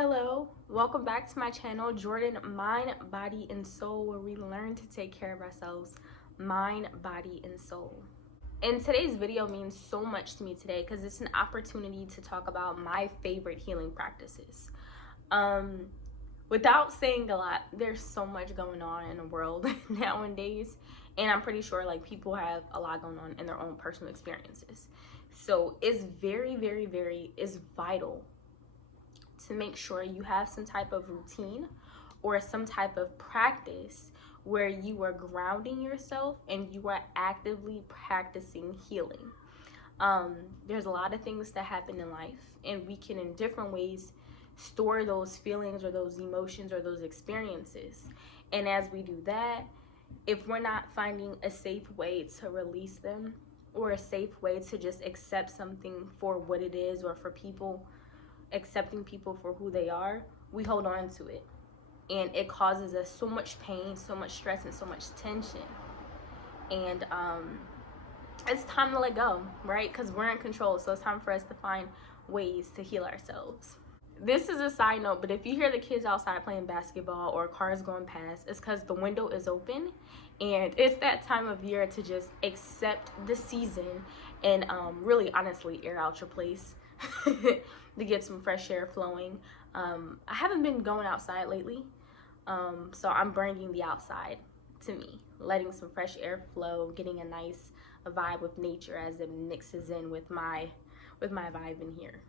Hello, welcome back to my channel, Jordan Mind, Body, and Soul, where we learn to take care of ourselves, mind, body, and soul. And today's video means so much to me today because it's an opportunity to talk about my favorite healing practices. Without saying a lot, there's so much going on in the world nowadays, and I'm pretty sure like people have a lot going on in their own personal experiences. So it's is vital to make sure you have some type of routine or some type of practice where you are grounding yourself and you are actively practicing healing. There's a lot of things that happen in life, and we can in different ways store those feelings or those emotions or those experiences. And as we do that, if we're not finding a safe way to release them or a safe way to just accept something for what it is, or for people accepting people for who they are, we hold on to it, and it causes us so much pain, so much stress, and so much tension. And it's time to let go, right? Because we're in control, so it's time for us to find ways to heal ourselves. This is a side note, but if you hear the kids outside playing basketball or cars going past, it's because the window is open, and it's that time of year to just accept the season and really honestly air out your place to get some fresh air flowing. I haven't been going outside lately, so I'm bringing the outside to me, letting some fresh air flow, getting a nice vibe with nature as it mixes in with my vibe in here.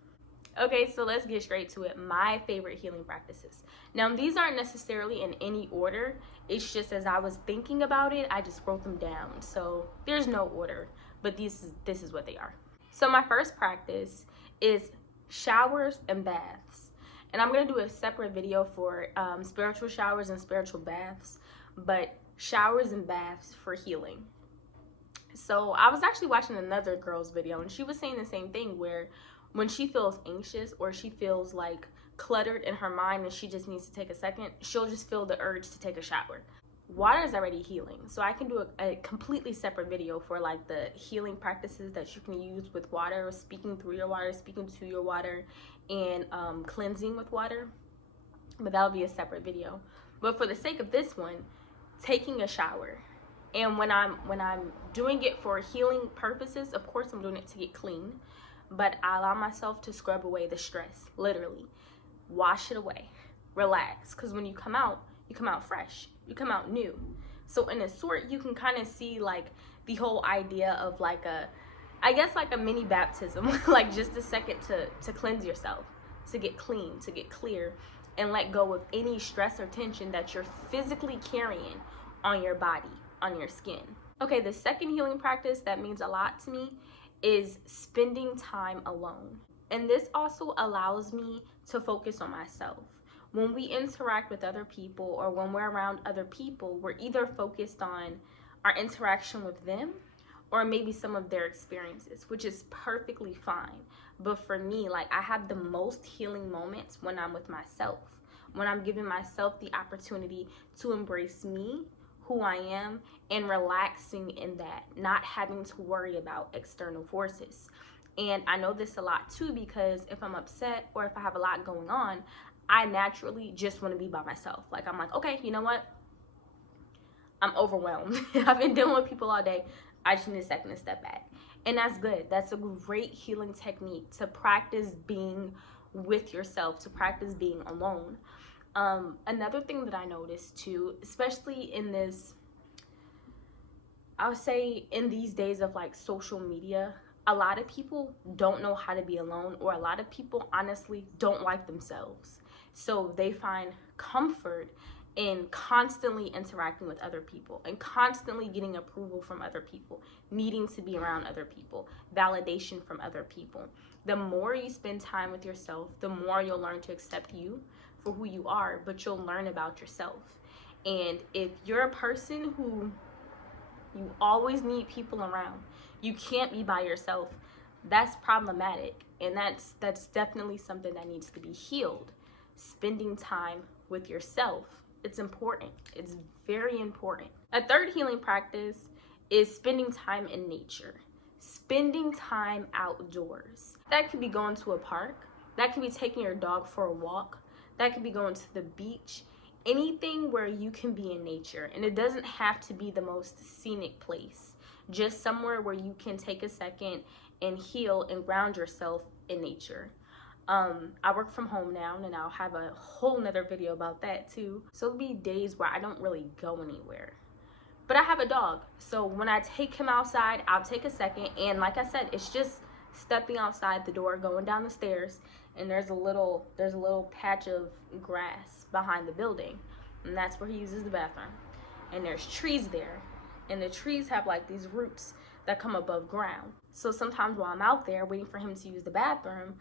Okay, so let's get straight to it. My favorite healing practices. Now, these aren't necessarily in any order. It's just as I was thinking about it, I just wrote them down. So there's no order, but this is what they are. So my first practice is showers and baths. And I'm going to do a separate video for spiritual showers and spiritual baths, but showers and baths for healing. So I was actually watching another girl's video, and she was saying the same thing, where when she feels anxious or she feels like cluttered in her mind and she just needs to take a second, she'll just feel the urge to take a shower. Water is already healing, so I can do a completely separate video for like the healing practices that you can use with water, speaking through your water, speaking to your water, and cleansing with water, but that'll be a separate video. But for the sake of this one, taking a shower. And when I'm doing it for healing purposes, of course I'm doing it to get clean, but I allow myself to scrub away the stress, literally. Wash it away, relax, because when you come out fresh, you come out new. So in a sort, you can kind of see like the whole idea of like I guess like a mini baptism, like just a second to cleanse yourself, to get clean, to get clear, and let go of any stress or tension that you're physically carrying on your body, on your skin. Okay, the second healing practice that means a lot to me is spending time alone. And this also allows me to focus on myself. When we interact with other people or when we're around other people, we're either focused on our interaction with them or maybe some of their experiences, which is perfectly fine. But for me, like, I have the most healing moments when I'm with myself, when I'm giving myself the opportunity to embrace me, who I am, and relaxing in that, not having to worry about external forces. And I know this a lot too, because if I'm upset or if I have a lot going on, I naturally just want to be by myself. Like, I'm like, okay, you know what? I'm overwhelmed. I've been dealing with people all day. I just need a second to step back. And that's good. That's a great healing technique, to practice being with yourself, to practice being alone. Another thing that I noticed too, especially in this, I would say in these days of like social media, a lot of people don't know how to be alone, or a lot of people honestly don't like themselves. So they find comfort in constantly interacting with other people and constantly getting approval from other people, needing to be around other people, validation from other people. The more you spend time with yourself, the more you'll learn to accept you for who you are, but you'll learn about yourself. And if you're a person who you always need people around, you can't be by yourself, that's problematic, and that's definitely something that needs to be healed. Spending time with yourself, it's important. It's very important. A third healing practice is spending time in nature, spending time outdoors. That could be going to a park, that could be taking your dog for a walk, That could be going to the beach, anything where you can be in nature. And it doesn't have to be the most scenic place, just somewhere where you can take a second and heal and ground yourself in nature. I work from home now, and I'll have a whole nother video about that too. So it'll be days where I don't really go anywhere. But I have a dog, so when I take him outside, I'll take a second, and like I said, it's just stepping outside the door, going down the stairs, and there's a little patch of grass behind the building, and that's where he uses the bathroom. And there's trees there, and the trees have like these roots that come above ground. So sometimes while I'm out there waiting for him to use the bathroom,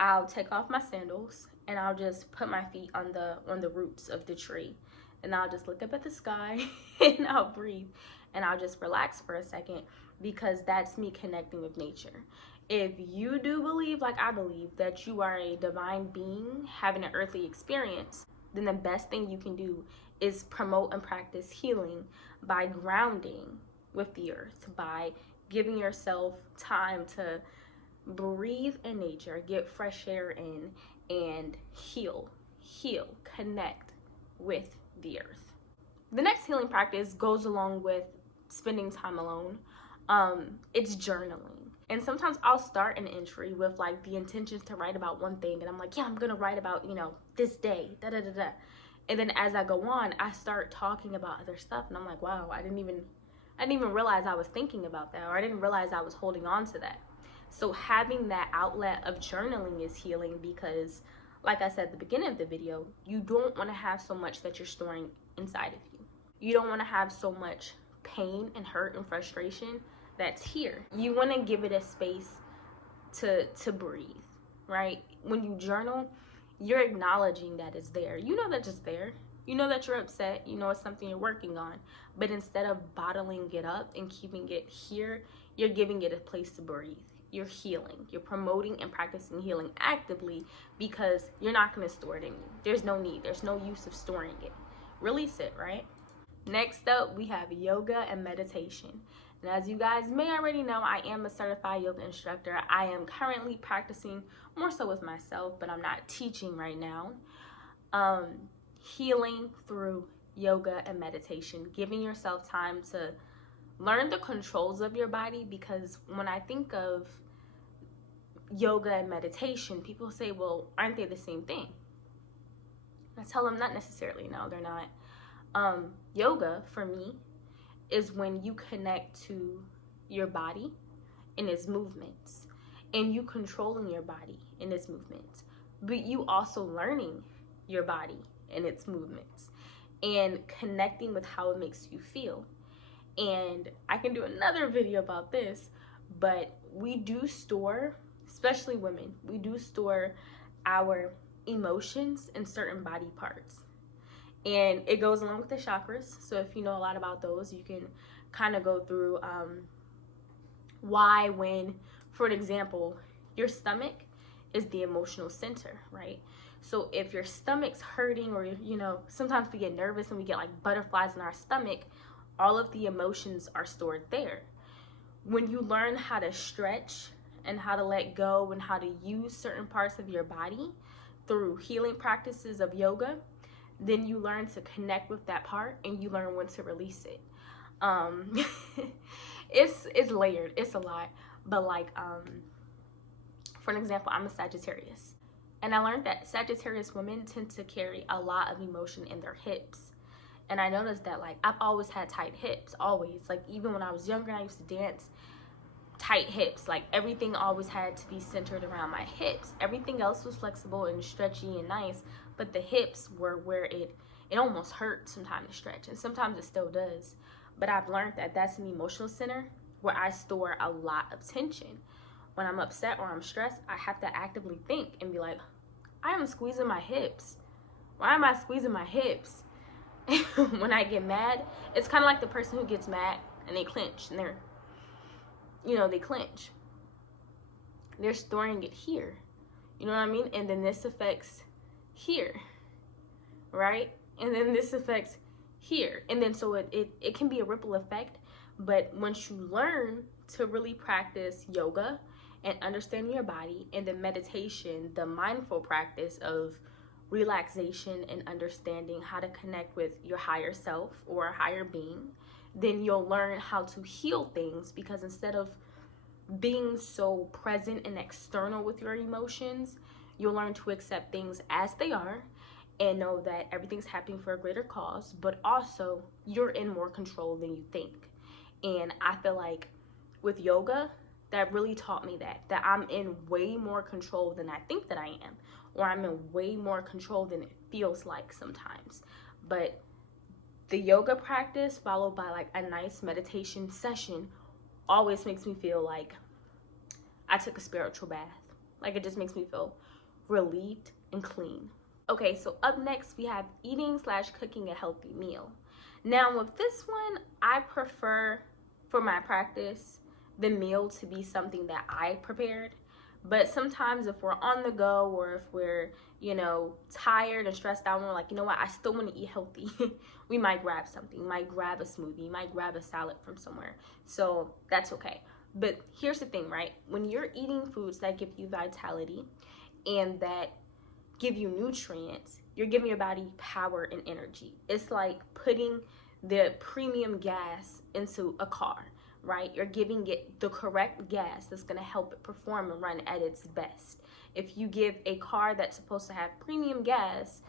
I'll take off my sandals and I'll just put my feet on the roots of the tree, and I'll just look up at the sky and I'll breathe and I'll just relax for a second, because that's me connecting with nature. If you do believe, like I believe, that you are a divine being having an earthly experience, then the best thing you can do is promote and practice healing by grounding with the earth, by giving yourself time to breathe in nature, get fresh air in, and heal, connect with the earth. The next healing practice goes along with spending time alone. It's journaling. And sometimes I'll start an entry with like the intentions to write about one thing, and I'm like, yeah, I'm gonna write about, this day, da da da da. And then as I go on, I start talking about other stuff, and I'm like, wow, I didn't even realize I was thinking about that, or I didn't realize I was holding on to that. So having that outlet of journaling is healing, because like I said at the beginning of the video, you don't want to have so much that you're storing inside of you. You don't want to have so much pain and hurt and frustration that's here. You want to give it a space to breathe, right? When you journal, you're acknowledging that it's there. You know that it's there. You know that you're upset. You know it's something you're working on. But instead of bottling it up and keeping it here, you're giving it a place to breathe. You're healing. You're promoting and practicing healing actively, because you're not going to store it in you. There's no need. There's no use of storing it. Release it, right? Next up, we have yoga and meditation. And as you guys may already know, I am a certified yoga instructor. I am currently practicing more so with myself, but I'm not teaching right now. Healing through yoga and meditation, giving yourself time to learn the controls of your body, because when I think of yoga and meditation, people say, well, aren't they the same thing? I tell them not necessarily. No, they're not. Yoga for me is when you connect to your body and its movements, and you controlling your body and its movements, but you also learning your body and its movements and connecting with how it makes you feel. And I can do another video about this, but we do store, especially women, we do store our emotions in certain body parts. And it goes along with the chakras. So if you know a lot about those, you can kind of go through why, when, for an example, your stomach is the emotional center, right? So if your stomach's hurting, or, sometimes we get nervous and we get like butterflies in our stomach, all of the emotions are stored there. When you learn how to stretch and how to let go and how to use certain parts of your body through healing practices of yoga, then you learn to connect with that part, and you learn when to release it. It's layered, it's a lot, but like for an example, I'm a Sagittarius, and I learned that Sagittarius women tend to carry a lot of emotion in their hips. And I noticed that, like, I've always had tight hips, always. Like, even when I was younger and I used to dance, tight hips. Like, everything always had to be centered around my hips. Everything else was flexible and stretchy and nice, but the hips were where it almost hurt sometimes to stretch, and sometimes it still does. But I've learned that that's an emotional center where I store a lot of tension. When I'm upset or I'm stressed, I have to actively think and be like, I am squeezing my hips. Why am I squeezing my hips? When I get mad, it's kind of like the person who gets mad and they clench, and they clench. They're storing it here. You know what I mean? And then this affects here, right? And then this affects here. And then so it can be a ripple effect. But once you learn to really practice yoga and understanding your body, and the meditation, the mindful practice of relaxation and understanding how to connect with your higher self or a higher being, then you'll learn how to heal things, because instead of being so present and external with your emotions, you'll learn to accept things as they are and know that everything's happening for a greater cause, but also you're in more control than you think. And I feel like with yoga, that really taught me that I'm in way more control than I think that I am, or I'm in way more control than it feels like sometimes. But the yoga practice followed by like a nice meditation session always makes me feel like I took a spiritual bath. Like, it just makes me feel relieved and clean. Okay, so up next we have eating slash cooking a healthy meal. Now with this one, I prefer for my practice the meal to be something that I prepared. But sometimes if we're on the go, or if we're, tired and stressed out, and we're like, you know what, I still want to eat healthy, we might grab something. We might grab a smoothie, might grab a salad from somewhere. So that's okay. But here's the thing, right? When you're eating foods that give you vitality and that give you nutrients, you're giving your body power and energy. It's like putting the premium gas into a car, right? You're giving it the correct gas that's going to help it perform and run at its best. If you give a car that's supposed to have premium gas,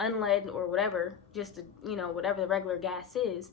unleaded or whatever, just whatever the regular gas is,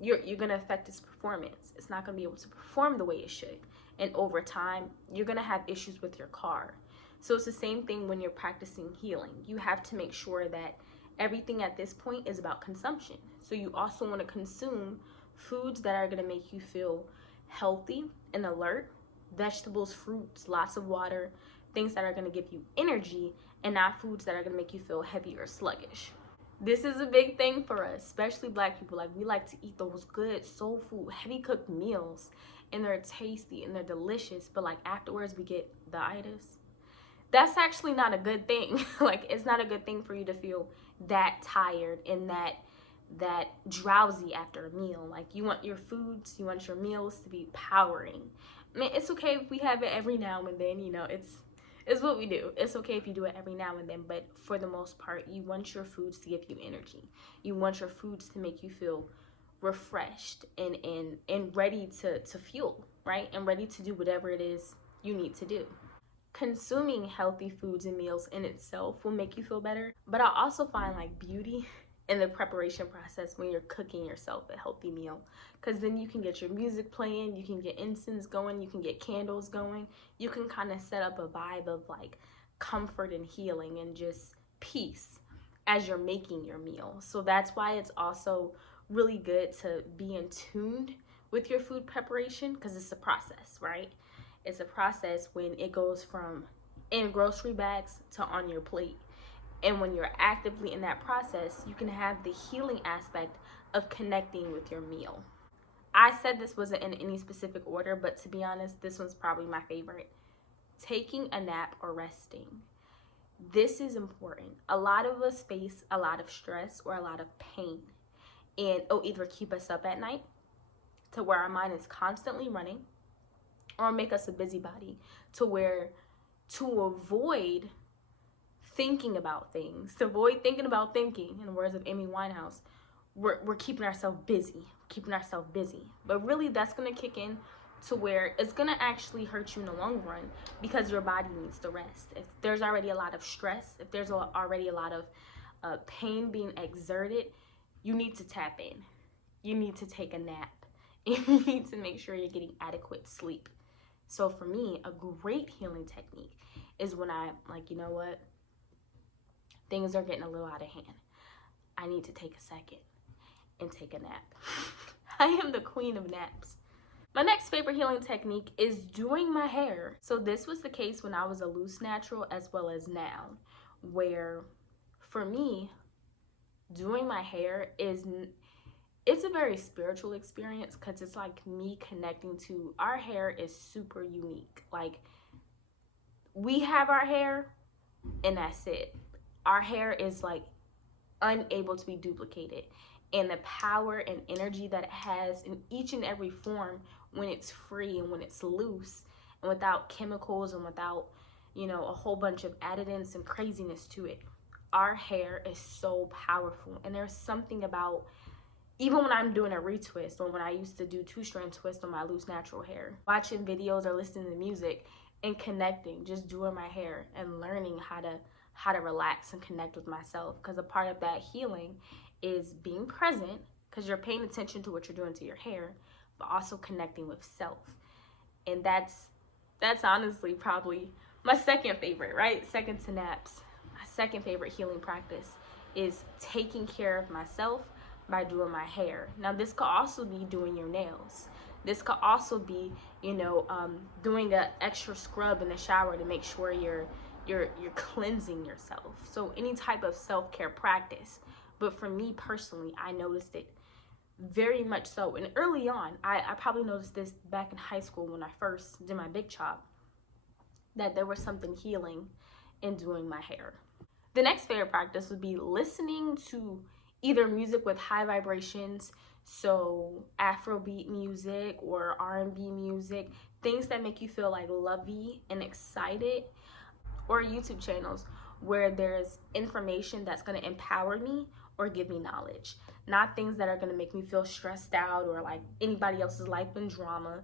you're going to affect its performance. It's not going to be able to perform the way it should. And over time, you're going to have issues with your car. So it's the same thing when you're practicing healing. You have to make sure that everything at this point is about consumption. So you also want to consume foods that are going to make you feel healthy and alert, vegetables, fruits, lots of water, things that are going to give you energy, and not foods that are going to make you feel heavy or sluggish. This is a big thing for us, especially Black people. Like, we like to eat those good soul food, heavy cooked meals, and they're tasty and they're delicious, but like afterwards we get the itis. That's actually not a good thing. Like, it's not a good thing for you to feel that tired and that drowsy after a meal. Like, you want your foods, you want your meals to be powering. I mean, it's okay if we have it every now and then, it's what we do. It's okay if you do it every now and then, but for the most part, you want your foods to give you energy. You want your foods to make you feel refreshed and ready to fuel, right? And ready to do whatever it is you need to do. Consuming healthy foods and meals in itself will make you feel better, but I also find like beauty in the preparation process when you're cooking yourself a healthy meal, because then you can get your music playing, you can get incense going, you can get candles going, you can kind of set up a vibe of like comfort and healing and just peace as you're making your meal. So that's why it's also really good to be in tune with your food preparation, because it's a process, right? It's a process when it goes from in grocery bags to on your plate. And when you're actively in that process, you can have the healing aspect of connecting with your meal. I said this wasn't in any specific order, but to be honest, this one's probably my favorite. Taking a nap or resting. This is important. A lot of us face a lot of stress or a lot of pain, and it'll either keep us up at night to where our mind is constantly running, or make us a busybody to where, to avoid thinking about things, to avoid thinking about thinking, in the words of Amy Winehouse, we're keeping ourselves busy, But really, that's going to kick in to where it's going to actually hurt you in the long run, because your body needs to rest. If there's already a lot of stress, if there's already a lot of pain being exerted, you need to tap in. You need to take a nap. You need to make sure you're getting adequate sleep. So for me, a great healing technique is when I'm like, you know what? Things are getting a little out of hand. I need to take a second and take a nap. I am the queen of naps. My next favorite healing technique is doing my hair. So this was the case when I was a loose natural as well as now, where for me, doing my hair it's a very spiritual experience, because it's like me connecting to, our hair is super unique. Like, we have our hair and that's it. Our hair is like unable to be duplicated, and the power and energy that it has in each and every form when it's free and when it's loose and without chemicals and without, a whole bunch of additives and craziness to it. our hair is so powerful. And there's something about, even when I'm doing a retwist, or when I used to do 2-strand twist on my loose natural hair, watching videos or listening to music and connecting, just doing my hair and learning how to relax and connect with myself. Because a part of that healing is being present, because you're paying attention to what you're doing to your hair, but also connecting with self. And that's honestly probably my second favorite, right? Second to naps. My second favorite healing practice is taking care of myself by doing my hair. Now, this could also be doing your nails. This could also be, doing an extra scrub in the shower to make sure you're cleansing yourself. So any type of self-care practice. But for me personally, I noticed it very much so. And early on, I probably noticed this back in high school when I first did my big chop, that there was something healing in doing my hair. The next favorite practice would be listening to either music with high vibrations, so Afrobeat music or R&B music, things that make you feel like lovey and excited, or YouTube channels where there's information that's going to empower me or give me knowledge, not things that are going to make me feel stressed out or like anybody else's life and drama,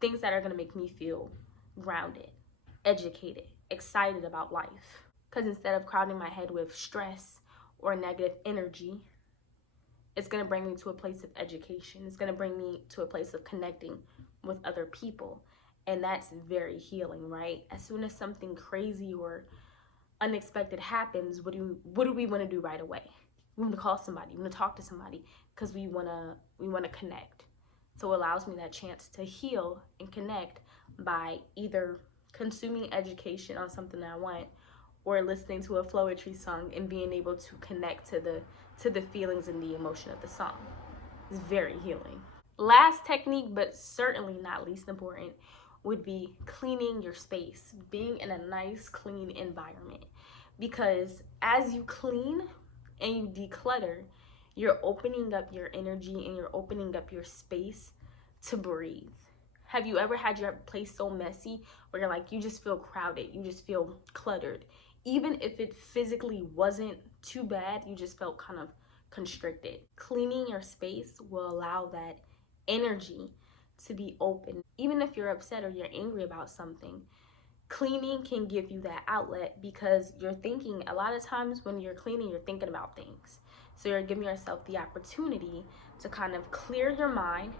things that are going to make me feel grounded, educated, excited about life. Because instead of crowding my head with stress or negative energy, it's going to bring me to a place of education. It's going to bring me to a place of connecting with other people. And that's very healing, right? As soon as something crazy or unexpected happens, what do we want to do right away? We want to call somebody, we want to talk to somebody, because we want to connect. So it allows me that chance to heal and connect by either consuming education on something that I want, or listening to a poetry song and being able to connect to the feelings and the emotion of the song. It's very healing. Last technique, but certainly not least important, would be cleaning your space, being in a nice, clean environment. Because as you clean and you declutter, you're opening up your energy and you're opening up your space to breathe. Have you ever had your place so messy where you're like, you just feel crowded, you just feel cluttered? Even if it physically wasn't too bad, you just felt kind of constricted. Cleaning your space will allow that energy to be open. Even if you're upset or you're angry about something, cleaning can give you that outlet, because you're thinking, a lot of times when you're cleaning, you're thinking about things. So you're giving yourself the opportunity to kind of clear your mind,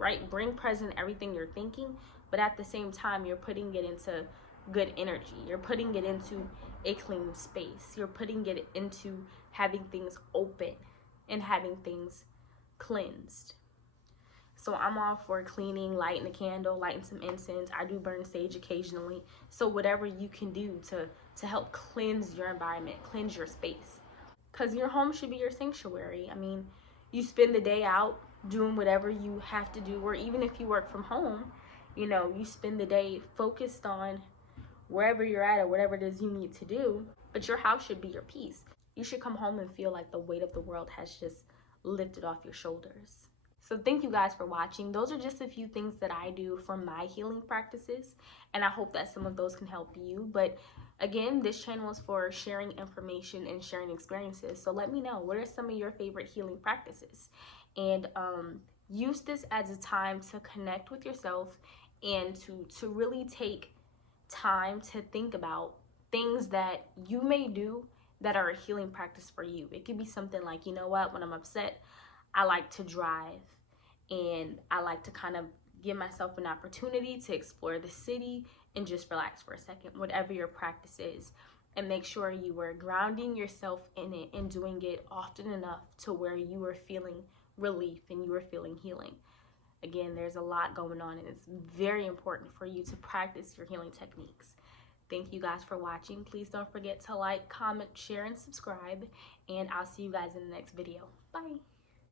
right? Bring present everything you're thinking, but at the same time, you're putting it into good energy. You're putting it into a clean space. You're putting it into having things open and having things cleansed. So I'm all for cleaning, lighting a candle, lighting some incense. I do burn sage occasionally. So whatever you can do to help cleanse your environment, cleanse your space. Because your home should be your sanctuary. I mean, you spend the day out doing whatever you have to do, or even if you work from home, you spend the day focused on wherever you're at or whatever it is you need to do. But your house should be your peace. You should come home and feel like the weight of the world has just lifted off your shoulders. So thank you guys for watching. Those are just a few things that I do for my healing practices, and I hope that some of those can help you. But again, this channel is for sharing information and sharing experiences. So let me know, what are some of your favorite healing practices? And use this as a time to connect with yourself and to really take time to think about things that you may do that are a healing practice for you. It could be something like, you know what, when I'm upset, I like to drive and I like to kind of give myself an opportunity to explore the city and just relax for a second, whatever your practice is. And make sure you are grounding yourself in it and doing it often enough to where you are feeling relief and you are feeling healing. Again, there's a lot going on, and it's very important for you to practice your healing techniques. Thank you guys for watching. Please don't forget to like, comment, share, and subscribe, and I'll see you guys in the next video. Bye.